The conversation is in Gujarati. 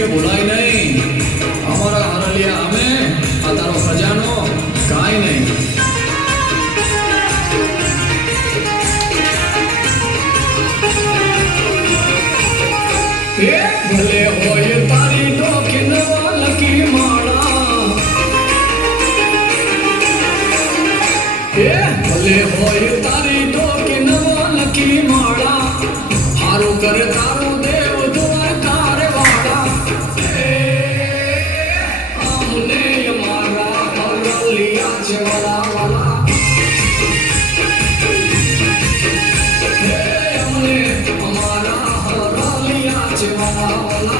કે ભૂલાય નહીં. અમારા હરલિયા અમે, આ તારો ખજાનો કાંઈ નહીં. ભલે હોય ભલે હોય તારી you. all